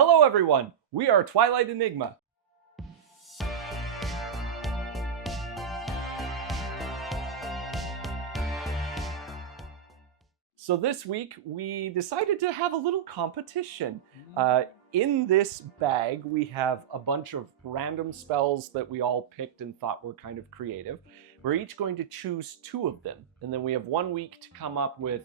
Hello everyone, we are Twilight Enigma. So this week we decided to have a little competition. In this bag we have a bunch of random spells that we all picked and thought were kind of creative. We're each going to choose 2 of them, and then we have 1 week to come up with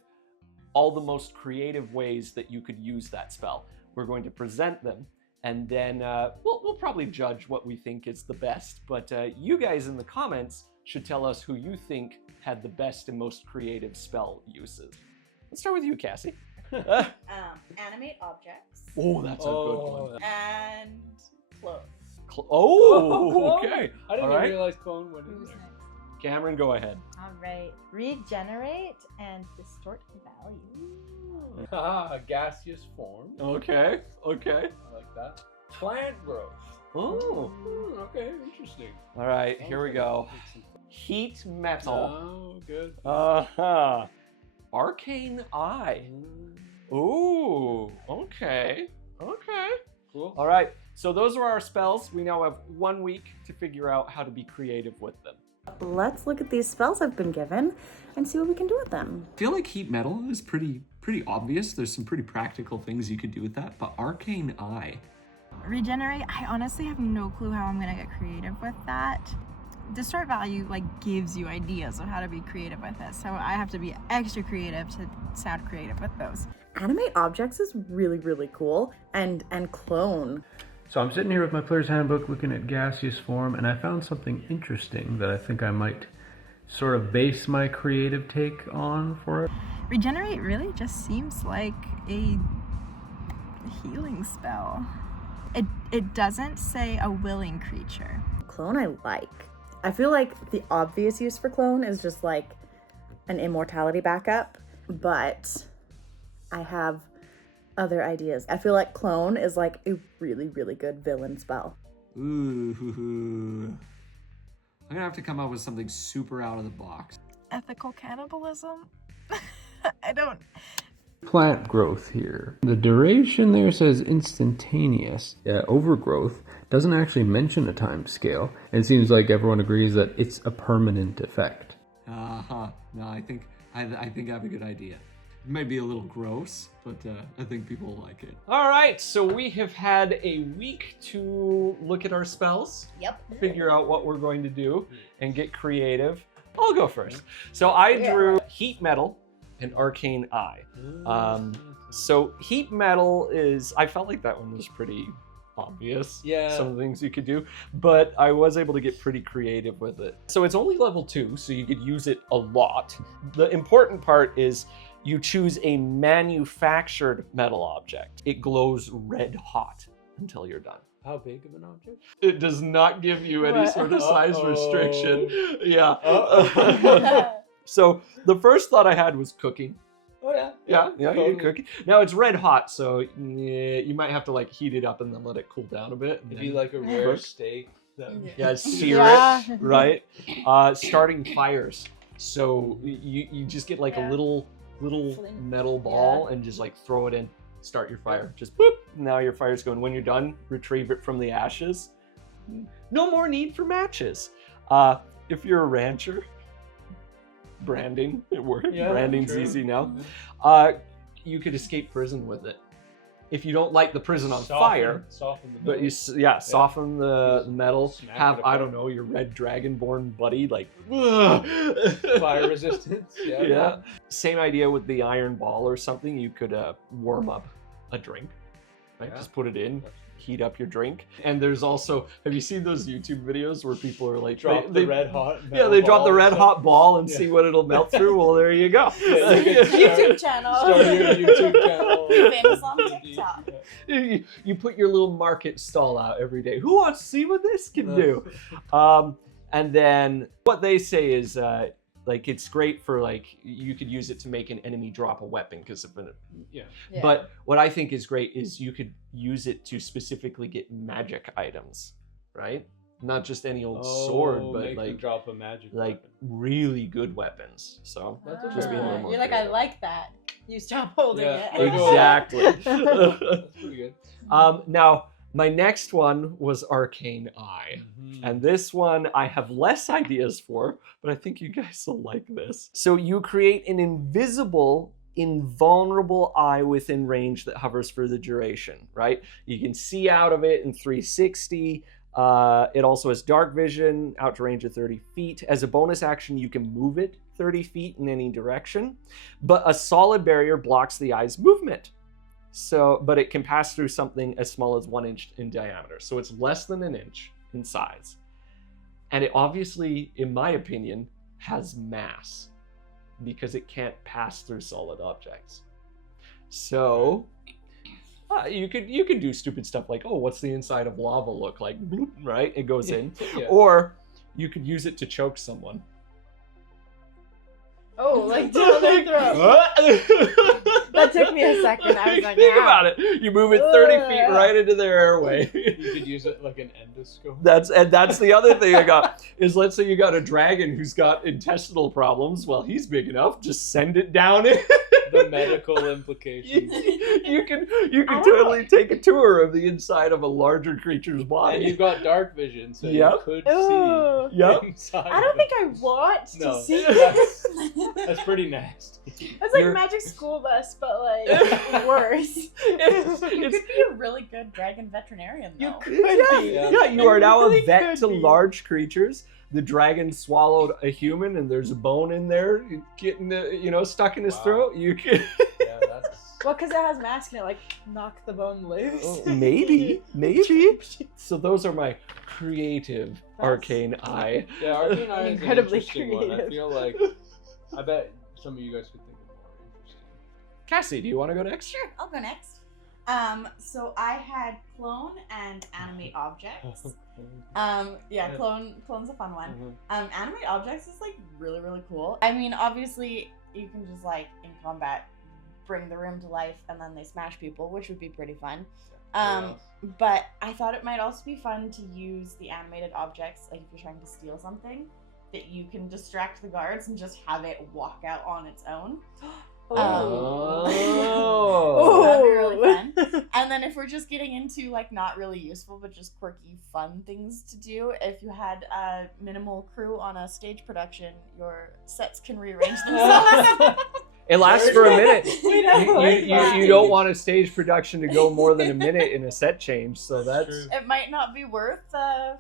all the most creative ways that you could use that spell. We're going to present them, and then we'll probably judge what we think is the best, but you guys in the comments should tell us who you think had the best and most creative spell uses. Let's start with you, Cassie. Animate objects. Oh, that's a good one. And clone. Okay. I didn't All right. realize clone went in Who's there. next? Cameron, go ahead. All right. Regenerate and distort value. Ah, gaseous form. Okay. I like that. Plant growth. Oh. Okay, interesting. All right, here we go. Heat metal. Oh, good. Uh-huh. Arcane Eye. Ooh, okay. Cool. All right, so those are our spells. We now have 1 week to figure out how to be creative with them. Let's look at these spells I've been given and see what we can do with them. I feel like heat metal is pretty obvious. There's some pretty practical things you could do with that, but Arcane Eye. Regenerate, I honestly have no clue how I'm gonna get creative with that. Distort value gives you ideas of how to be creative with it, so I have to be extra creative to sound creative with those. Animate objects is really cool, and clone. So I'm sitting here with my player's handbook looking at gaseous form, and I found something interesting that I think I might sort of base my creative take on for it. Regenerate really just seems like a healing spell. It doesn't say a willing creature. Clone I like. I feel like the obvious use for clone is just like an immortality backup, but I have other ideas. I feel like clone is like a really good villain spell. Ooh. I'm gonna have to come up with something super out of the box. Ethical cannibalism? I don't... Plant growth here. The duration there says instantaneous. Overgrowth doesn't actually mention a time scale. It seems like everyone agrees that it's a permanent effect. No, I think I have a good idea. It might be a little gross, but I think people will like it. All right, so we have had a week to look at our spells, Yep. figure out what we're going to do, and get creative. I'll go first. So I drew heat metal and arcane eye. So heat metal is, I felt like that one was pretty obvious. Yeah. Some of the things you could do, but I was able to get pretty creative with it. So it's only level 2, so you could use it a lot. The important part is you choose a manufactured metal object. It glows red hot until you're done. How big of an object? It does not give you any sort of size restriction. Yeah. So the first thought I had was cooking. Oh yeah. Yeah, Totally. you cooking. Now it's red hot, so you might have to heat it up and then let it cool down a bit. It'd be like a rare steak. Yeah, sear it, right? Starting fires. So you just get a little metal ball and just throw it in. Start your fire. Just boop. Now your fire's going. When you're done, retrieve it from the ashes. No more need for matches. If you're a rancher, branding, it works. Yeah, Branding's true. easy now. You could escape prison with it. If you don't light the prison on fire, Soften the but you metal. soften the metal, Smack have, it I apart. don't know, your red dragonborn buddy, Fire resistance. Yeah. Same idea with the iron ball or something. You could warm up a drink, right? Yeah. Just put it in, heat up your drink. And there's also, have you seen those YouTube videos where people are Drop the red hot. Yeah, they drop the ball red and hot ball and Yeah. see what it'll melt through. Well, there you go. Yeah, you can YouTube channel. Start your YouTube channel. Famous on TikTok. You put your little market stall out every day. Who wants to see what this can do? And then what they say is it's great for you could use it to make an enemy drop a weapon because of it. Yeah. But what I think is great is you could use it to specifically get magic items, right? not just any old sword, but make them like drop a magic like weapon. really good weapons. So That's just being a little Ah, more you're like, I creative. like that. You stop holding Yeah. it. Exactly. That's pretty good. Now, my next one was Arcane Eye. Mm-hmm. And this one I have less ideas for, but I think you guys will like this. So you create an invisible, invulnerable eye within range that hovers for the duration, right? You can see out of it in 360. It also has dark vision, out to range of 30 feet. As a bonus action, you can move it 30 feet in any direction, but a solid barrier blocks the eye's movement. So, but it can pass through something as small as 1 inch in diameter. So it's less than an inch in size. And it obviously, in my opinion, has mass because it can't pass through solid objects. So you could do stupid stuff like, oh, what's the inside of lava look like? Bloop, right? It goes in. Yeah. Or you could use it to choke someone. Oh, like down their throat. That took me a second. I was like, think "Ah." about it. You move it 30 feet Ugh. right into their airway. You could use it like an endoscope. That's the other thing I got is, let's say you got a dragon who's got intestinal problems. Well, he's big enough. Just send it down in. The medical implications. you can totally take a tour of the inside of a larger creature's And body. you've got dark vision, so Yep. you could Ooh. see Yep. inside. I don't think I want to No, see that's- it. That's pretty nasty. It's like You're- Magic School Bus, but like worse. It's- You could be a really good dragon veterinarian, though. You could be. Yeah. Yeah, you are now really a vet could to be. large creatures. The dragon swallowed a human, and there's a bone in there getting stuck in his Wow. throat. You can Yeah, that's. Well, because it has mask and it like knock the bone loose. maybe. So those are my creative arcane eye. Yeah, Arcane Eye is an Incredibly interesting one. I creative. feel like. I bet some of you guys could think of more interesting. Cassie, do you want to go next? Sure, I'll go next. So I had clone and animate objects. Yeah, clone's a fun one. Mhm. Animate objects is like really, really cool. I mean, obviously you can just like in combat bring the room to life and then they smash people, which would be pretty fun. But I thought it might also be fun to use the animated objects, like if you're trying to steal something, that you can distract the guards and just have it walk out on its own. Oh. That'd be really fun. And then if we're just getting into like not really useful but just quirky fun things to do, if you had a minimal crew on a stage production, your sets can rearrange themselves. It lasts for a minute. We know, it's fun. You don't want a stage production to go more than a minute in a set change, so that's True. It might not be worth a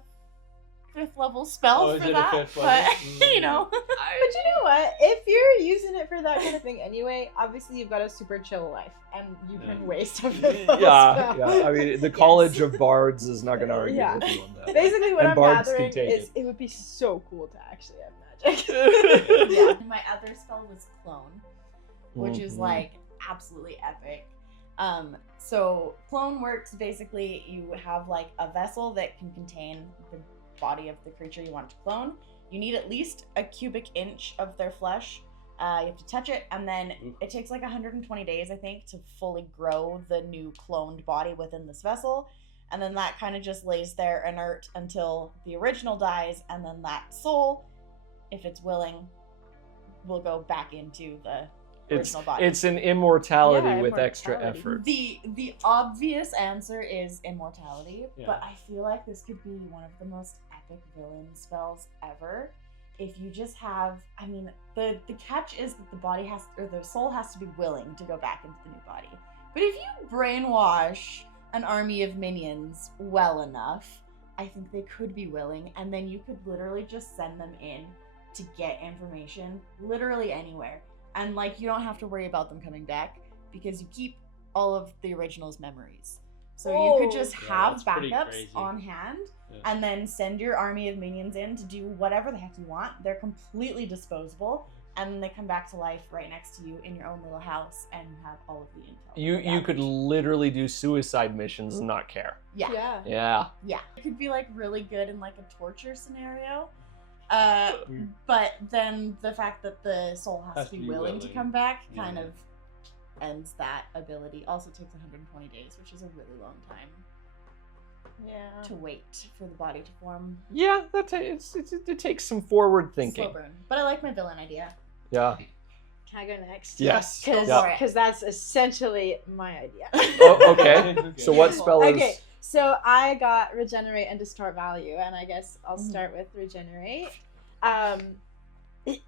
5th level spell Oh, is for it a that, 5th but level? you know. But you know what? If you're using it for that kind of thing anyway, obviously you've got a super chill life, and you can Yeah. waste a bit. of yeah, spell. yeah. I mean, the College of Bards is not going to argue Yeah. with you on that. Basically, what And I'm bards can gathering take is it. it would be so cool to actually have magic. Yeah. My other spell was clone, which is Mhm. like absolutely epic. So clone works basically, you have like a vessel that can contain the body of the creature you want to clone. You need at least a cubic inch of their flesh. You have to touch it, and then it takes like 120 days, I think, to fully grow the new cloned body within this vessel. And then that kind of just lays there inert until the original dies, and then that soul, if it's willing, will go back into the original body. It's an immortality Yeah, with extra immortality. effort. The obvious answer is immortality, Yeah. but I feel like this could be one of the most epic villain spells ever. If you just have, I mean, the catch is that the body has, or the soul has to be willing to go back into the new body. But if you brainwash an army of minions well enough, I think they could be willing, and then you could literally just send them in to get information literally anywhere. And like, you don't have to worry about them coming back because you keep all of the original's memories. So you could just Yeah, have that's pretty backups crazy. on hand, Yeah. and then send your army of minions in to do whatever the heck you want. They're completely disposable, and then they come back to life right next to you in your own little house, and you have all of the intel. You could literally do suicide missions and not care. Yeah. Yeah. Yeah. It could be like really good in like a torture scenario. But then the fact that the soul has to be willing to come back kind Yeah. of ends that ability. Also takes 120 days, which is a really long time. Yeah. to wait for the body to form. Yeah, it takes some forward thinking. Slow burn. But I like my villain idea. Yeah. Can I go next? Yes. Because Yeah. that's essentially my idea. Oh, okay. So what spell is? Okay, so I got regenerate and distort value, and I guess I'll start with regenerate.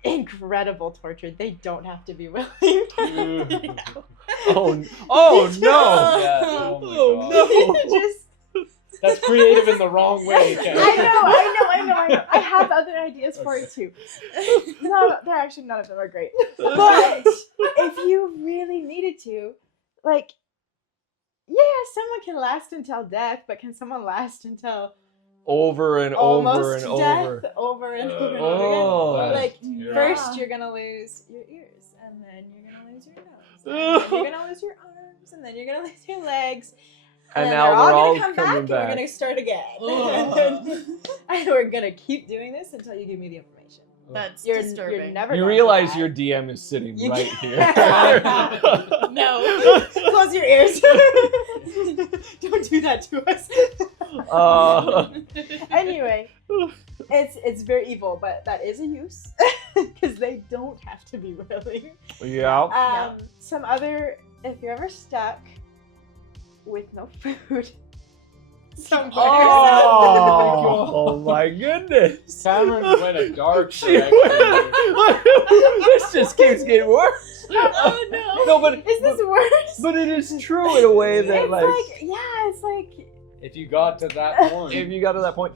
Incredible torture. They don't have to be willing. Oh no! Yeah, oh my God. Just That's creative in the wrong way, Ken. I know. I have other ideas for it too. No, they're actually none of them are great. But if you really needed to, like, yeah, someone can last until death, but can someone last until Over and almost over and death, over. over and over and Oh, over again? that's Like, terrible. first you're gonna lose your ears, and then you're gonna lose your nose, and then you're gonna lose your arms, and then you're gonna lose your legs. And then now they're they're all gonna come back, coming and back. we're gonna start again. And we're gonna keep doing this until you give me the information. That's You're disturbing. never You going realize to your that. DM is sitting You right can't. here. No. Close your ears. Don't do that to us. Anyway, it's very evil, but that is a use because they don't have to be willing. Yeah. Some other, if you're ever stuck with no food somewhere. Oh my goodness. Cameron went a dark She direction. This just keeps getting worse. Oh no! No, but Is this worse? but it is true in a way that It's like, yeah, it's like If you got to that point. if you got to that point.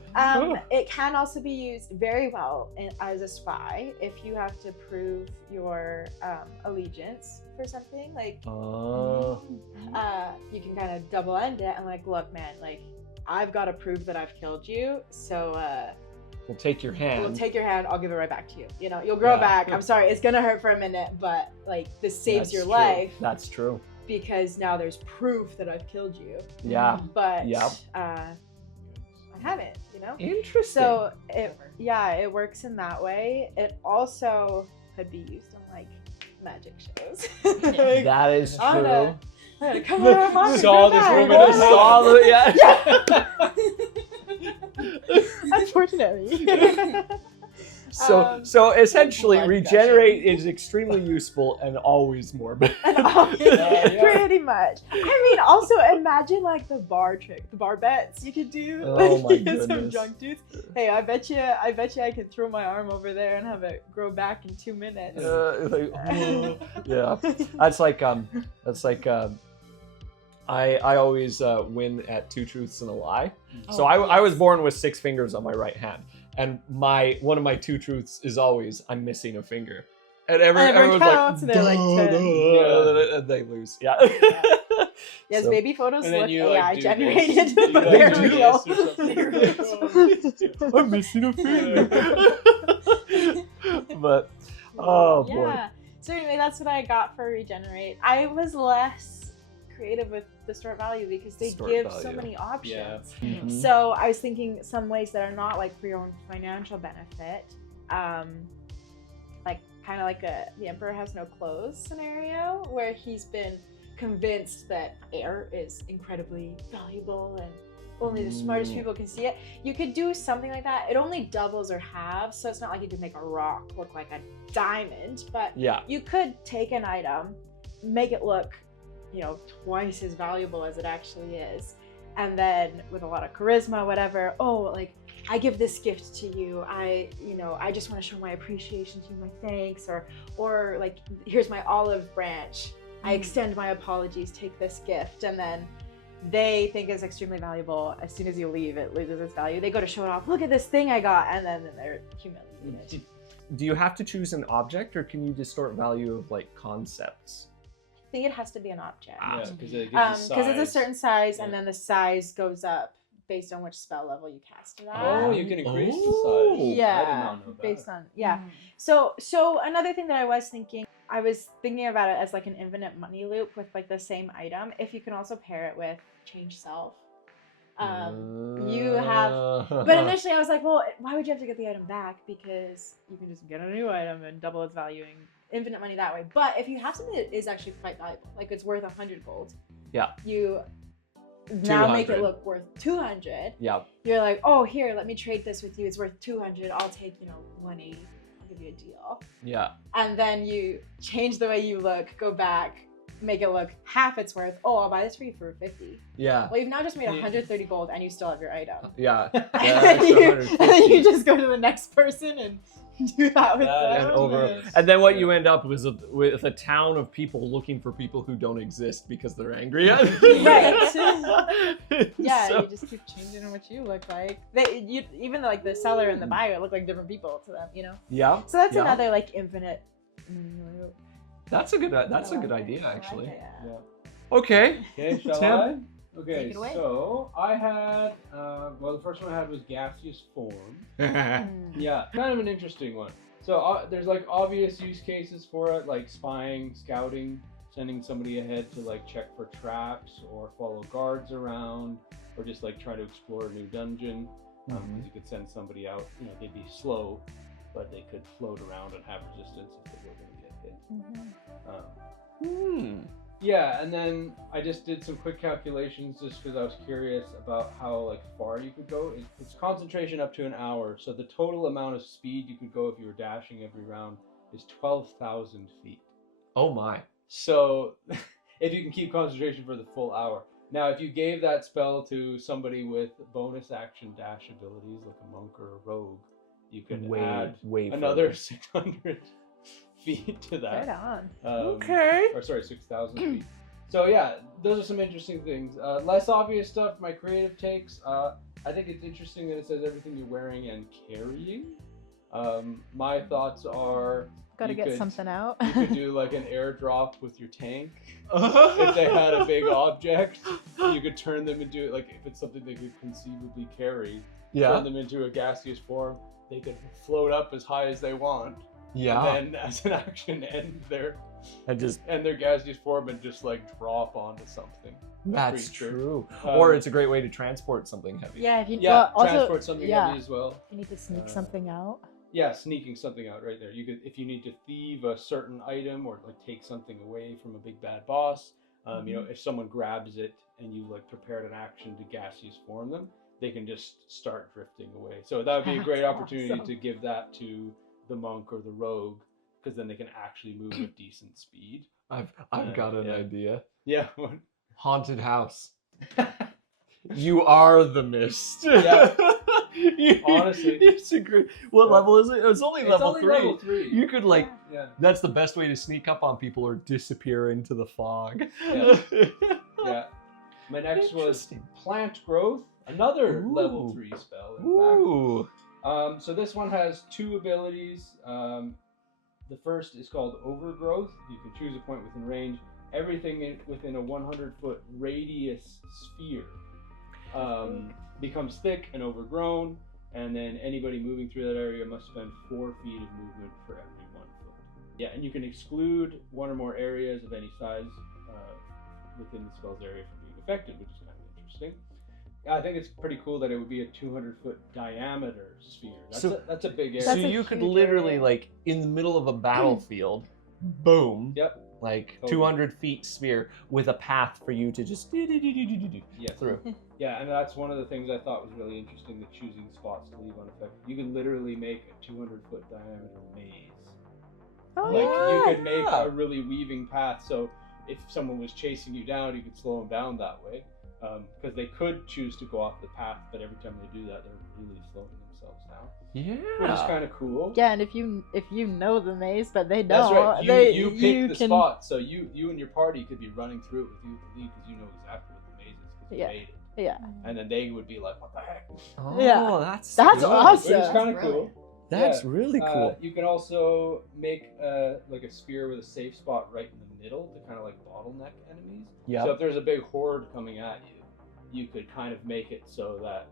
it can also be used very well as a spy if you have to prove your allegiance for something. Like, you can kind of double end it and like, look, man, like, I've got to prove that I've killed you, so We'll take your hand. we'll take your hand. I'll give it right back to you. You know, you'll grow Yeah. back. I'm sorry, it's gonna hurt for a minute, but like, this saves That's your true. life That's true. because now there's proof that I've killed you. Yeah. But Yep. I haven't. You know. Interesting. So it works in that way. It also could be used on like magic shows. Like, that is I'm true. gonna come over my Saw this woman I as saw the, Unfortunately. So essentially, blood regenerate is extremely useful and always morbid. Pretty much. I mean, also imagine like the bar bets you could do. Oh Like, my you get some goodness. drunk dudes. Hey, I bet you I could throw my arm over there and have it grow back in 2 minutes. Yeah, that's like I always win at 2 truths and a lie. So I was born with 6 fingers on my right hand, and one of my 2 truths is always I'm missing a finger, and everyone's counts, like, and they're like 10. yeah, and they lose. Yeah. Yes, So- baby photos And then look you, AI like, do generated, this. but You, they're like, do real. this or something. I'm missing a finger. But oh boy. Yeah. So anyway, that's what I got for regenerate. I was less creative with distort value because they Distort give so value. many options. Mhm. So I was thinking some ways that are not like for your own financial benefit, like kind of like the Emperor has no clothes scenario, where he's been convinced that air is incredibly valuable and only the smartest people can see it. You could do something like that. It only doubles or halves, so it's not like you could make a rock look like a diamond, but Yeah. you could take an item, make it look, twice as valuable as it actually is, and then with a lot of charisma, whatever, like, I give this gift to you. I just want to show my appreciation to you, my thanks, or like, here's my olive branch. I extend my apologies, take this gift, and then they think it's extremely valuable. As soon as you leave, it loses its value. They go to show it off. Look at this thing I got, and then they're humiliated. Do you have to choose an object, or can you distort value of like concepts? I think it has to be an object. Yeah, because it gives Because it's a certain size, Yeah. and then the size goes up based on which spell level you cast it at. Oh, you can increase the size. Oh. I did Yeah, not know that. based on So another thing that I was thinking about it as like an infinite money loop with like the same item. If you can also pair it with change self. You have, but initially I was like, well, why would you have to get the item back? Because you can just get a new item and double its value and infinite money that way. But if you have something that is actually quite valuable, like it's worth 100 gold. Yeah. You now make it 200. look worth 200. Yep. You're like, oh, here, let me trade this with you. It's worth 200. I'll take, 180. I'll give you a deal. Yeah. And then you change the way you look, go back, make it look half its worth. Oh, I'll buy this for you for 50. Yeah. Well, you've now just made 130 gold and you still have your item. Yeah. and, extra then you, 150. and then you just go to the next person and do that with That them. And then what you end up with a town of people looking for people who don't exist because they're angry at them. Right. Yeah, So- you just keep changing what you look like. Even like the seller and the buyer look like different people to them, Yeah. So that's yeah. another like infinite mini loop. That's a good I like idea it. I like actually. it. Yeah. Okay. Okay, shall Tim? I? Okay, Take it away. so I had, well, the first one I had was gaseous form. Mm. Yeah, kind of an interesting one. So there's like obvious use cases for it, like spying, scouting, sending somebody ahead to like check for traps or follow guards around, or just like try to explore a new dungeon. Because you could send somebody out, they'd be slow, but they could float around and have resistance if they were going to get hit. Yeah, and then I just did some quick calculations just because I was curious about how like far you could go. It's concentration up to an hour, so the total amount of speed you could go if you were dashing every round is 12,000 feet. Oh my. So if you can keep concentration for the full hour. Now, if you gave that spell to somebody with bonus action dash abilities, like a monk or a rogue, you could add another further. 600 feet to that. Right on. Okay. Or sorry, 6,000 feet. So yeah, those are some interesting things. Less obvious stuff, my creative takes. I think it's interesting that it says everything you're wearing and carrying. My thoughts are... Gotta you get could- something out. You could do like an airdrop with your tank. If they had a big object, you could turn them into, like, if it's something they could conceivably carry, turn them into a gaseous form. They could float up as high as they want. Yeah. And then, as an action, end their And their gaseous form and just like drop onto something. that's creature. true. Um, Or it's a great way to transport something heavy. Yeah, if you Yeah, also, transport something yeah, heavy as well. you need to sneak Uh, something out. Yeah, sneaking something out right there. You could, if you need to thieve a certain item or like take something away from a big bad boss. If someone grabs it and you like prepared an action to gaseous form them, they can just start drifting away. So that would be a great That's opportunity awesome. to give that to the monk or the rogue, because then they can actually move at decent speed. I've got an yeah. idea. Yeah. Haunted house. You are the mist. Yeah. Honestly. It's a great. What level is it? It's only level 3. level 3. You could like. Yeah. That's the best way to sneak up on people or disappear into the fog. Yeah. Yeah. My next was Interesting. plant growth, another Ooh. level 3 spell. In Ooh. fact. So this one has 2 abilities. The first is called overgrowth. You can choose a point within range. Everything within a 100-foot radius sphere becomes thick and overgrown, and then anybody moving through that area must spend 4 feet of movement for every 1 foot. Yeah, and you can exclude 1 or more areas of any size within the spell's area from being affected, which is kind of interesting. I think it's pretty cool that it would be a 200-foot diameter sphere. That's a big area. So That's a you could huge literally, area. like, in the middle of a battlefield, boom, Yep. like Totally. 200 feet sphere with a path for you to just Yes. through. Yeah, and that's one of the things I thought was really interesting, the choosing spots to leave unaffected. You can literally make a 200-foot diameter maze. Oh, Like, yeah. you could make a really weaving path, so if someone was chasing you down, you could slow them down that way. Because they could choose to go off the path, but every time they do that, they're really slowing themselves down. Which is Yeah. kind of cool. Yeah, and if you know the maze, but they don't, That's right. You pick you the can, spot, so you and your party could be running through it with you at the lead because you know exactly what the maze is because Yeah. you made it. Yeah, And then they would be like, "What the heck?" Oh, Yeah. that's That's good. awesome. Which is kind of That's cool. That's Yeah. really cool. You can also make like a sphere with a safe spot right in the middle to kind of like bottleneck enemies. Yeah. So if there's a big horde coming at you, you could kind of make it so that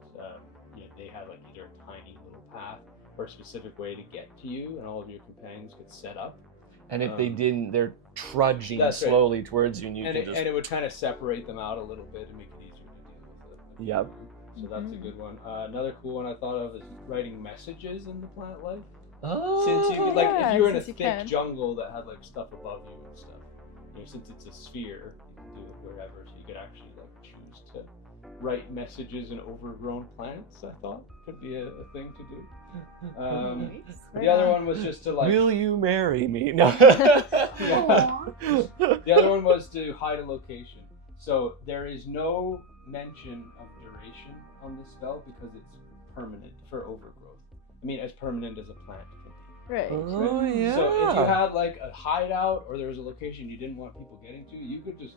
they had like either a tiny little path or a specific way to get to you, and all of your companions could set up. And if they didn't, they're trudging That's right. slowly towards you, and you And can it, just. and it would kind of separate them out a little bit and make it easier to deal with it. Yep. So that's a good one. Another cool one I thought of is writing messages in the plant life. Oh, Since you could, like, yeah, if you were in a since you thick can. jungle that had like stuff above you and stuff, since it's a sphere, you can do it wherever. So you could actually like choose to write messages in overgrown plants. I thought could be a thing to do. The other one was just to like. Will you marry me? No. The other one was to hide a location. So there is no mention of duration on this spell because it's permanent for overgrowth. I mean, as permanent as a plant can be. Right. Oh, yeah. So if you had like a hideout or there was a location you didn't want people getting to, you could just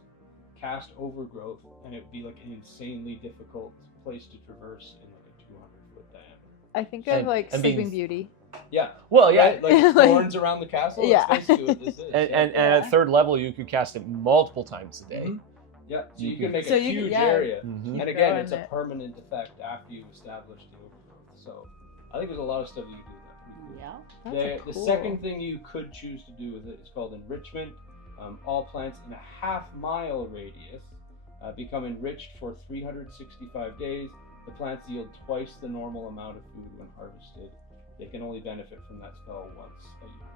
cast overgrowth and it would be like an insanely difficult place to traverse in like a 200-foot diameter. I think of like and Sleeping being- Beauty. Yeah. Well, yeah. Right? Like thorns around the castle. Yeah. That's basically what this is. And at third level, you could cast it multiple times a day. Yeah. So You you can make So a you could- huge yeah. area. Mhm. And again, growing it's a it. permanent effect after you've established the overgrowth. So I think there's a lot of stuff you can do with that. Pretty cool. Yeah. The second thing you could choose to do with it is called enrichment. All plants in a half-mile radius become enriched for 365 days. The plants yield twice the normal amount of food when harvested. They can only benefit from that spell once a year.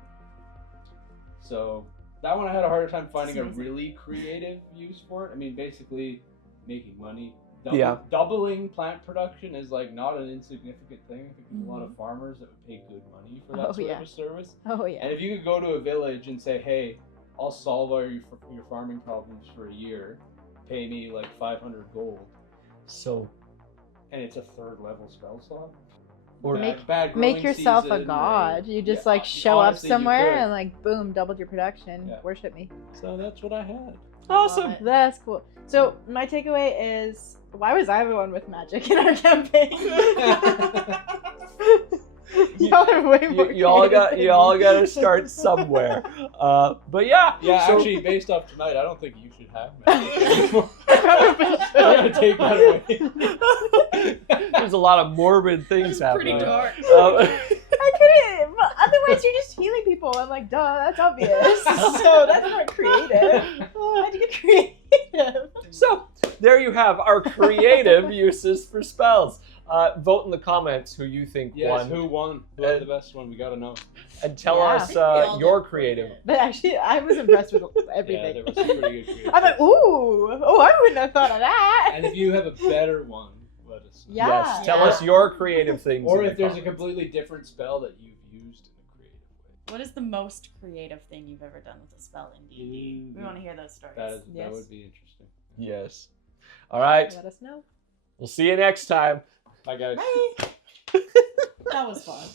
So that one I had a harder time finding a That's amazing. really creative use for it. I mean, basically making money. Yeah. Doubling plant production is like not an insignificant thing. I think there's a lot of farmers that would pay good money for that Oh, sort yeah. of a service. Oh yeah. And if you could go to a village and say, hey, I'll solve all your farming problems for a year, pay me like 500 gold, So, and it's a third level spell slot. Or bad Make growing yourself a season, or- god. You just Yeah, like show up honestly, you somewhere could. and like boom, doubled your production. Yeah. Worship me. So that's what I had. awesome. it. That's cool. So my takeaway is, why was I the one with magic in our campaign? Y'all are way more. You all got creative you all than got to me. start somewhere. But yeah, Yeah, so- actually, based off tonight, I don't think you should have magic anymore. Probably I'm gonna take that away. There's a lot of morbid things Pretty happening. dark. I couldn't. But otherwise, you're just healing people. I'm like, duh, that's obvious. So that's not creative. How'd you get creative? So there you have our creative uses for spells. Vote in the comments who you think Yes, won, who won? Who had the best one? We gotta know. and tell Yeah. I us think we all your did creative. pretty But actually, I was impressed with Yeah, everything. there was some pretty good creative. I'm like, ooh, oh, I wouldn't have thought of that. And if you have a better one, let us know. Yeah. Yes, tell Yeah. us your creative things. Or in if the there's a comments. completely different spell that you've used in a creative way. What is the most creative thing you've ever done with a spell in D&D? We want to hear those stories. That Yes. would be interesting. Yes. All right. Let us know. We'll see you next time. Bye, guys. Bye. That was fun.